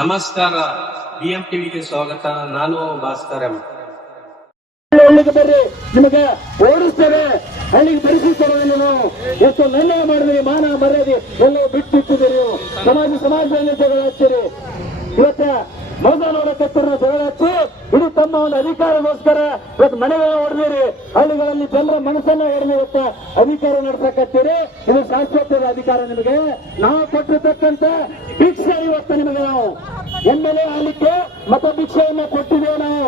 ನಮಸ್ಕಾರ, BM ಟಿವಿಗೆ ಸ್ವಾಗತ. ನಾನು ಭಾಸ್ಕರ್ ಎಂ. ಹಳ್ಳಿಗೆ ಬರ್ರಿ, ನಿಮಗೆ ಓಡಿಸ್ತೇವೆ. ಹಳ್ಳಿಗೆ ಪರಿಸ್ಥಿತಿ ನಾವು ಎಷ್ಟು ನನ್ನ ಮಾಡಿದ್ರಿ, ಮಾನ ಮರ್ಯಾದೆ ಎಲ್ಲವೂ ಬಿಟ್ಟಿಟ್ಟಿದ್ದೀರಿ. ಸಮಾಜದಲ್ಲಿ ಜಗಳ ಹಚ್ಚಿರಿ. ಇವತ್ತ ಮೋಸ ನೋಡಕತ್ತಿರ ಜಗಳ ಹಚ್ಚಿ ಇದು ತಮ್ಮ ಒಂದು ಅಧಿಕಾರಗೋಸ್ಕರ ಇವತ್ತು ಮನೆಗಳ ಹೊಡೆದಿರಿ. ಹಳ್ಳಿಗಳಲ್ಲಿ ಜನರ ಮನಸ್ಸನ್ನ ಹೊಡೆದು ಇವತ್ತ ಅಧಿಕಾರ ನಡೆಸಕತ್ತೀರಿ. ಇದು ಶಾಶ್ವತದ ಅಧಿಕಾರ. ನಿಮಗೆ ನಾವು ಕೊಟ್ಟಿರ್ತಕ್ಕಂಥ ಭಿಕ್ಷೆ ಇವತ್ತು ನಿಮಗೆ ನಾವು MLA ಆಗಲಿಕ್ಕೆ ಮತ ಭಿಕ್ಷೆಯನ್ನ ಕೊಟ್ಟಿದ್ದೇವೆ. ನಾವು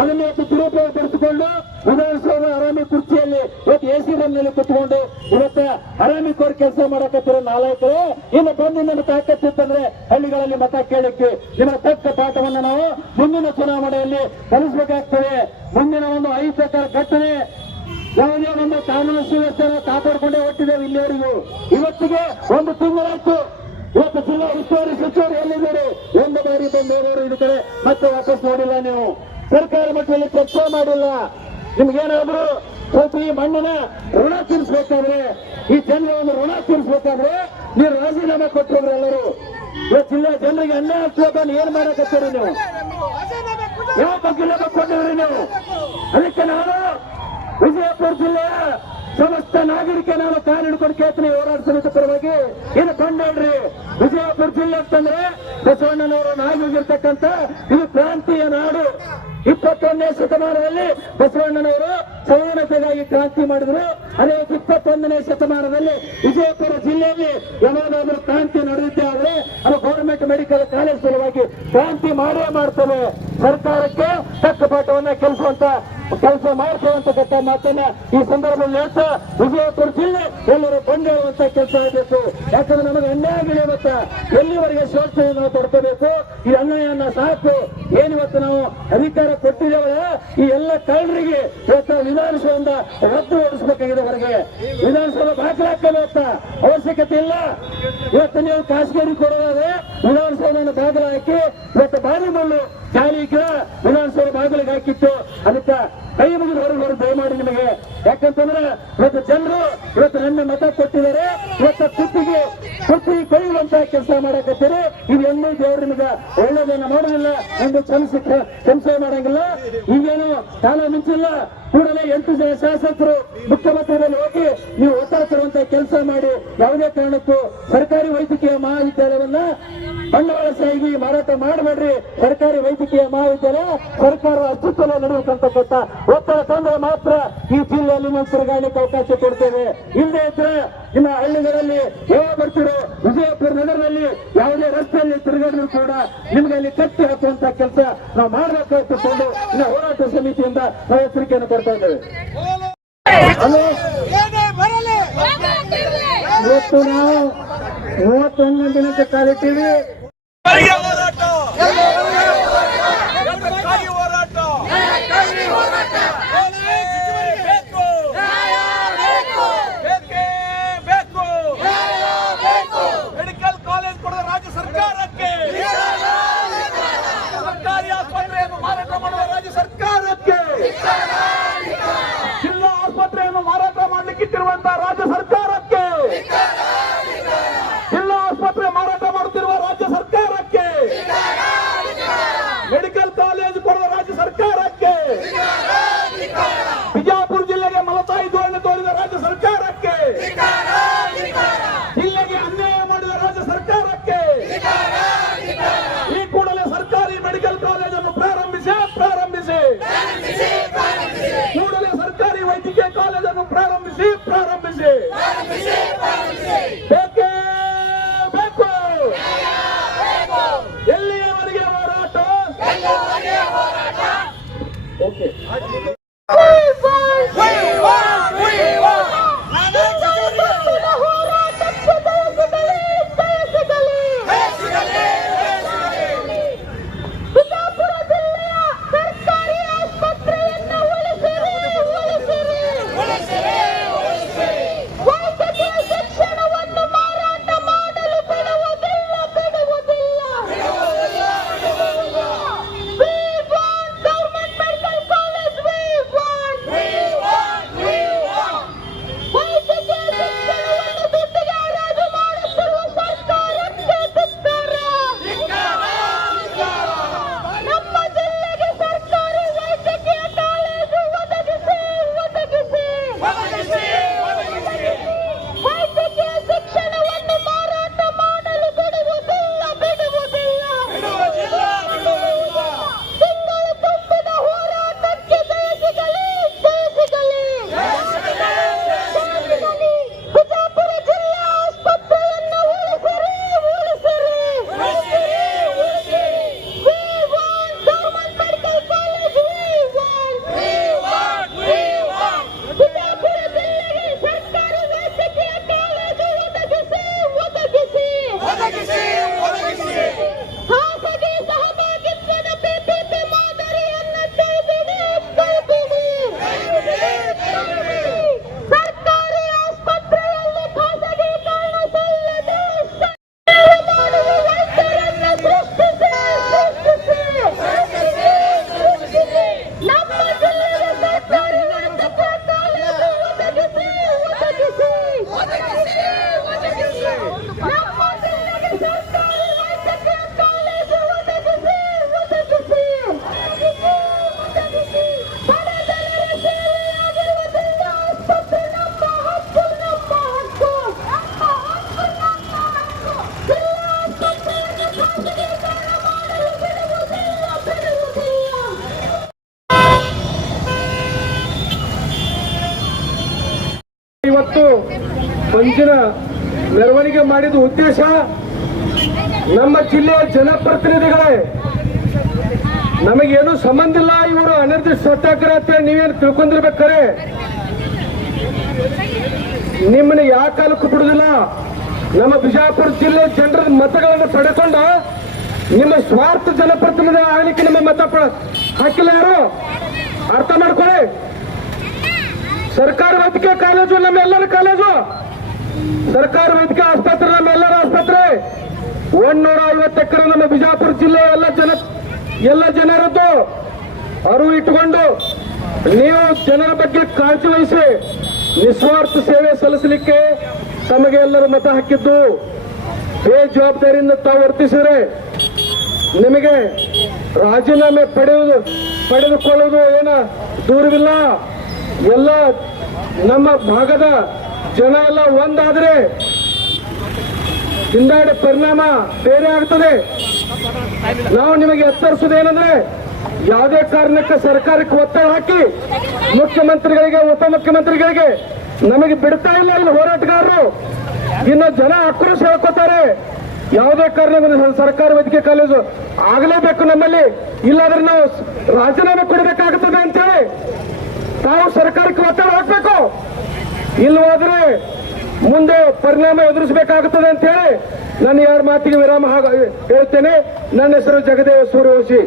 ಅದನ್ನು ಇವತ್ತು ದುರುಪಯೋಗ ಪಡಿಸಿಕೊಂಡು ವಿಧಾನಸೌಧ ಆರಾಮಿ ಕುರ್ಚಿಯಲ್ಲಿ ಇವತ್ತು AC ರೂಮ್ನಲ್ಲಿ ಕುತ್ಕೊಂಡು ಇವತ್ತ ಆರಾಮಿ ಕೋರಿ ಕೆಲಸ ಮಾಡಕತ್ತಿರೋ ನಾಲಾಯಕರು ಇನ್ನು ಬಂದು ನಿಮಗೆ ತಾಕತ್ತಿತ್ತಂದ್ರೆ ಹಳ್ಳಿಗಳಲ್ಲಿ ಮತ ಕೇಳಕ್ಕೆ ನಿಮ್ಮ ತಕ್ಕ ಪಾಠವನ್ನು ನಾವು ಮುಂದಿನ ಚುನಾವಣೆಯಲ್ಲಿ ಕಲಿಸಬೇಕಾಗ್ತದೆ. ಮುಂದಿನ ಒಂದು ಅಹಿತಕರ ಘಟನೆ ಯಾವುದೇ ಒಂದು ಕಾನೂನು ಸುವ್ಯವಸ್ಥೆಯನ್ನು ಕಾಪಾಡಿಕೊಂಡೇ ಹೊಟ್ಟಿದ್ದೇವೆ ಇಲ್ಲಿವರೆಗೂ. ಇವತ್ತಿಗೆ ಒಂದು ತಿಂಗಳಾಯ್ತು. ಇವತ್ತು ಜಿಲ್ಲಾ ಉಸ್ತುವಾರಿ ಸಚಿವರು ಎಲ್ಲಿದ್ದಾರೆ? ಒಂದು ಬಾರಿ ಬಂದವರು ಇದು ಕಡೆ ಮತ್ತೆ ವಾಪಸ್ ನೋಡಿಲ್ಲ. ನೀವು ಸರ್ಕಾರ ಮಟ್ಟದಲ್ಲಿ ಚರ್ಚೆ ಮಾಡಿಲ್ಲ. ನಿಮ್ಗೇನಾದ್ರೂ ಸ್ವಲ್ಪ ಈ ಮಣ್ಣಿನ ಋಣ ತೀರಿಸಬೇಕಾದ್ರೆ, ಈ ಜನರ ಒಂದು ಋಣ ತೀರಿಸಬೇಕಾದ್ರೆ ನೀವು ರಾಜೀನಾಮೆ ಕೊಟ್ಟರು ಎಲ್ಲರೂ. ಇವತ್ತು ಜಿಲ್ಲಾ ಜನರಿಗೆ ಅನ್ಯಾಯ ಆಗ್ತದೆ. ಏನ್ ಮಾಡಕತ್ತೀರಿ ನೀವು? ಯಾವ ಬಗ್ಗೆ ಕೊಟ್ಟಿದ್ರಿ ನೀವು? ಅದಕ್ಕೆ ನಾನು ವಿಜಯಪುರ ಜಿಲ್ಲೆಯ ಸಮಸ್ತ ನಾಗರಿಕ ನಾನು ಕಾಲು ಹಿಡ್ಕೊಂಡು ಕೇಳ್ತೀನಿ. ಹೋರಾಟ ಸಮಿತಿ ಪರವಾಗಿ ಏನು ಕೊಂಡಾಡ್ರಿ. ವಿಜಯಪುರ ಜಿಲ್ಲೆ ಅಂತಂದ್ರೆ ಬಸವಣ್ಣನವರು ನಾಗಿರ್ತಕ್ಕಂಥ ಇದು ಕ್ರಾಂತಿಯ ನಾಡು. 21ನೇ ಶತಮಾನದಲ್ಲಿ ಬಸವಣ್ಣನವರು ಸಮಾನತೆಗಾಗಿ ಕ್ರಾಂತಿ ಮಾಡಿದ್ರು. ಅದೇ 21ನೇ ಶತಮಾನದಲ್ಲಿ ವಿಜಯಪುರ ಜಿಲ್ಲೆಯಲ್ಲಿ ಯಾವಾಗಾದ್ರೂ ಕ್ರಾಂತಿ ನಡೆದಿದ್ದೆ ಆದ್ರೆ ಅದು ಗೌರ್ಮೆಂಟ್ ಮೆಡಿಕಲ್ ಕಾಲೇಜ್ ಸಲುವಾಗಿ ಕ್ರಾಂತಿ ಮಾಡೇ ಮಾಡ್ತವೆ. ಸರ್ಕಾರಕ್ಕೆ ತಕ್ಕ ಪಾಠವನ್ನ ಕೆಲಸ ಮಾಡ್ತೇವೆ ಅಂತಕ್ಕಂಥ ಮಾತನ್ನ ಈ ಸಂದರ್ಭದಲ್ಲಿ ಹೇಳ್ತಾ ವಿಜಯಪುರ ಜಿಲ್ಲೆ ಎಲ್ಲರೂ ಕೊಂಡೇಳುವಂತ ಕೆಲಸ ಆಗಬೇಕು. ಯಾಕಂದ್ರೆ ನಮಗೆ ಅನ್ಯಾಯ ಆಗಿದೆ. ಇವತ್ತು ಎಲ್ಲಿವರೆಗೆ ಶೋಷಣೆ ನಾವು ಕೊಡ್ಕೋಬೇಕು? ಈ ಅನ್ಯಾಯನ ಸಾಕು. ಏನಿವತ್ತು ನಾವು ಅಧಿಕಾರ ಕೊಟ್ಟಿದ್ದೇವಲ್ಲ, ಈ ಎಲ್ಲ ಕಳ್ಳರಿಗೆ ಇವತ್ತು ವಿಧಾನಸೌಧ ರದ್ದು ಓಡಿಸಬೇಕಾಗಿದೆ. ಹೊರಗೆ ವಿಧಾನಸೌಧ ಬಾಗಿಲಾಕಬೇಕ ಅವಶ್ಯಕತೆ ಇಲ್ಲ. ಇವತ್ತು ನೀವು ಖಾಸಗಿ ಕೊಡೋದಾದ್ರೆ ವಿಧಾನಸೌಧವನ್ನು ಬಾಗಿಲು ಹಾಕಿ ಇವತ್ತು ಬಾರಿ ಮಣ್ಣು ಜಾಲಿಗ ವಿಧಾನಸೌಧ ಬಾಗಿಲಿಗೆ ಹಾಕಿತ್ತು. ಅದಕ್ಕೆ ಕೈ ಮುಗಿದು ಹೊರಗೆ ದಯಮಾಡಿ ನಿಮಗೆ. ಯಾಕಂತಂದ್ರೆ ಇವತ್ತು ಜನರು ಇವತ್ತು ನನ್ನ ಮತ ಕೊಟ್ಟಿದ್ದಾರೆ. ಇವತ್ತು ಕುತ್ತಿಗೆ ಕೊಯ್ಯುವಂತ ಕೆಲಸ ಮಾಡಕತ್ತೀರಿ. ಇದು ಎಣ್ಣೆ ದೇವರು ನಿಮಗೆ ಒಳ್ಳೆದನ್ನ ಮಾಡೋದಿಲ್ಲ ಎಂದು ಸಂಶಯ ಮಾಡಂಗಿಲ್ಲ. ಈಗೇನು ಕಾಲ ಮಿಂಚಿಲ್ಲ. ಕೂಡಲೇ 8 ಜನ ಶಾಸಕರು ಮುಖ್ಯಮಂತ್ರಿಗಳಲ್ಲಿ ಹೋಗಿ ನೀವು ಒತ್ತಡ ತರುವಂತ ಕೆಲಸ ಮಾಡಿ ಯಾವುದೇ ಕಾರಣಕ್ಕೂ ಸರ್ಕಾರಿ ವೈದ್ಯಕೀಯ ಮಹಾವಿದ್ಯಾಲಯವನ್ನ ಬಂಡವಾಳಶಾಹಿಗೆ ಮಾರಾಟ ಮಾಡಬೇಡ್ರಿ. ಸರ್ಕಾರಿ ವೈದ್ಯಕೀಯ ಮಹಾವಿದ್ಯಾಲಯ ಸರ್ಕಾರ ಅಸ್ತಿತ್ವ ನಡೆಯಬೇಕಂತಕ್ಕಂಥ ಒತ್ತಡ ತಂದ್ರೆ ಮಾತ್ರ ಈ ಜಿಲ್ಲೆಯಲ್ಲಿ ನಾವು ತಿರುಗಾಡಲಿಕ್ಕೆ ಅವಕಾಶ ಕೊಡ್ತೇವೆ. ಇಲ್ಲದೆ ಇದ್ರೆ ನಿಮ್ಮ ಹಳ್ಳಿಗಳಲ್ಲಿ ಯಾವಾಗ ಬರ್ತಿರೋ ವಿಜಯಪುರ ನಗರದಲ್ಲಿ ಯಾವುದೇ ರಸ್ತೆಯಲ್ಲಿ ತಿರುಗಾಡಿದ್ರು ಕೂಡ ನಿಮ್ಗೆ ಅಲ್ಲಿ ಕಟ್ಟಿ ಹಾಕುವಂತ ಕೆಲಸ ನಾವು ಮಾಡಬೇಕಾಗಿಟ್ಟುಕೊಂಡು ಇನ್ನು ಹೋರಾಟ ಸಮಿತಿಯಿಂದ ನಾವು ಎಚ್ಚರಿಕೆಯನ್ನು ಕೊಡ್ತಾ ಇದ್ದೇವೆ. ಇವತ್ತು ನಾವು 31 ದಿನಕ್ಕೆ ಕಾಲಿಟ್ಟಿವಿ. ಮೆಡಿಕಲ್ ಕಾಲೇಜ್ ಕೊಡುವ ರಾಜ್ಯ ಸರ್ಕಾರಕ್ಕೆ, ಸರ್ಕಾರಿ ಆಸ್ಪತ್ರೆಯನ್ನು ಮಾರಾಟ ಮಾಡುವ ರಾಜ್ಯ ಸರ್ಕಾರಕ್ಕೆ, ಜಿಲ್ಲಾ ಆಸ್ಪತ್ರೆಯನ್ನು ಮಾರಾಟ ಮಾಡಲಿಕ್ಕಿಟ್ಟಿರುವಂತಹ ರಾಜ್ಯ ಸರ್ಕಾರಕ್ಕೆ, ಜಿಲ್ಲಾ ಆಸ್ಪತ್ರೆ ಮಾರಾಟ ಮಾಡುತ್ತಿರುವ ರಾಜ್ಯ ಸರ್ಕಾರಕ್ಕೆ, ಮೆಡಿಕಲ್ ಕಾಲೇಜ್ ಕೊಡುವ ರಾಜ್ಯ ಸರ್ಕಾರಕ್ಕೆ, ಬಿಜಾಪುರ ಜಿಲ್ಲೆಗೆ ಮಲತಾಯಿ ಧೋರಣೆ ತೋರಿದ ರಾಜ್ಯ ಸರ್ಕಾರಕ್ಕೆ, ಜಿಲ್ಲೆಗೆ ಅನ್ಯಾಯ ಮಾಡಿದ ರಾಜ್ಯ ಸರ್ಕಾರಕ್ಕೆ ಈ ಕೂಡಲೇ ಸರ್ಕಾರಿ ಮೆಡಿಕಲ್ ಕಾಲೇಜನ್ನು ಪ್ರಾರಂಭಿಸಿ ಕೂಡಲೇ ಸರ್ಕಾರಿ ವೈದ್ಯಕೀಯ ಕಾಲೇಜನ್ನು ಪ್ರಾರಂಭಿಸಿ ಬೇಕೇ ಬೇಕು. ಎಲ್ಲಿಯವರೆಗೆ ಹೋರಾಟ? ಓಕೆ. ಇವತ್ತು ಪಂಜಿನ ಮೆರವಣಿಗೆ ಮಾಡಿದ ಉದ್ದೇಶ ನಮ್ಮ ಜಿಲ್ಲೆಯ ಜನಪ್ರತಿನಿಧಿಗಳೇ ನಮಗೇನು ಸಂಬಂಧ ಇಲ್ಲ, ಇವರು ಅನಿರ್ದಿಷ್ಟ ಸತ್ಯಾಗ್ರಹ ಅಂತ ನೀವೇನು ತಿಳ್ಕೊಂಡಿರ್ಬೇಕಾರೆ ನಿಮ್ಮನ್ನ ಯಾವ ಕಾಲಕ್ಕೂ ಬಿಡುದಿಲ್ಲ. ನಮ್ಮ ಬಿಜಾಪುರ ಜಿಲ್ಲೆ ಜನರ ಮತಗಳನ್ನು ಪಡೆದುಕೊಂಡ ನಿಮ್ಮ ಸ್ವಾರ್ಥ ಜನಪ್ರತಿನಿಧಿ ಆಗಲಿಕ್ಕೆ ನಿಮ್ಮ ಮತ ಹಾಕಿಲ್ಲ ಯಾರು ಅರ್ಥ ಮಾಡ್ಕೊಳ್ಳಿ. ಸರ್ಕಾರಿ ವೈದ್ಯಕೀಯ ಕಾಲೇಜು ನಮ್ಮೆಲ್ಲರ ಕಾಲೇಜು, ಸರ್ಕಾರಿ ವೈದ್ಯಕೀಯ ಆಸ್ಪತ್ರೆ ನಮ್ಮೆಲ್ಲರ ಆಸ್ಪತ್ರೆ, 150 ಎಕರೆ ನಮ್ಮ ಬಿಜಾಪುರ ಜಿಲ್ಲೆ ಎಲ್ಲ ಜನರದ್ದು ಅರಿವು ಇಟ್ಟುಕೊಂಡು ನೀವು ಜನರ ಬಗ್ಗೆ ಕಾಳಜಿ ವಹಿಸಿ ನಿಸ್ವಾರ್ಥ ಸೇವೆ ಸಲ್ಲಿಸಲಿಕ್ಕೆ ತಮಗೆ ಎಲ್ಲರೂ ಮತ ಹಾಕಿದ್ದು. ಬೇಜವಾಬ್ದಾರಿಯಿಂದ ತಾವು ವರ್ತಿಸಿದರೆ ನಿಮಗೆ ರಾಜೀನಾಮೆ ಪಡೆದುಕೊಳ್ಳುವುದು ಏನ ದೂರವಿಲ್ಲ. ಎಲ್ಲ ನಮ್ಮ ಭಾಗದ ಜನ ಎಲ್ಲ ಒಂದಾದರೆ ಹಿಂದಾಡಿ ಪರಿಣಾಮ ಬೇರೆ ಆಗ್ತದೆ. ನಾವು ನಿಮಗೆ ಎಚ್ಚರಿಸುವುದೇನೆಂದ್ರೆ ಯಾವುದೇ ಕಾರಣಕ್ಕೆ ಸರ್ಕಾರಕ್ಕೆ ಒತ್ತಡ ಹಾಕಿ ಮುಖ್ಯಮಂತ್ರಿಗಳಿಗೆ ಉಪಮುಖ್ಯಮಂತ್ರಿಗಳಿಗೆ ನಮಗೆ ಬಿಡ್ತಾ ಇಲ್ಲ ಇಲ್ಲಿ ಹೋರಾಟಗಾರರು. ಇನ್ನು ಜನ ಆಕ್ರೋಶ ಹೇಳ್ಕೊತಾರೆ. ಯಾವುದೇ ಕಾರಣ ಸರ್ಕಾರಿ ವೈದ್ಯಕೀಯ ಕಾಲೇಜು ಆಗಲೇಬೇಕು ನಮ್ಮಲ್ಲಿ, ಇಲ್ಲಾದ್ರೆ ನಾವು ರಾಜೀನಾಮೆ ಕೊಡಬೇಕಾಗುತ್ತದೆ ಅಂತೇಳಿ ತಾವು ಸರ್ಕಾರಕ್ಕೆ ಒತ್ತಡ ಹಾಕಬೇಕು. ಇಲ್ಲವಾದ್ರೆ ಮುಂದೆ ಪರಿಣಾಮ ಎದುರಿಸಬೇಕಾಗುತ್ತದೆ ಅಂತ ಹೇಳಿ ನಾನು ಯಾರ ಮಾತಿಗೆ ವಿರಾಮ ಹೇಳ್ತೇನೆ. ನನ್ನ ಹೆಸರು ಜಗದೇವ ಸೂರ್ಯವಂಶಿ.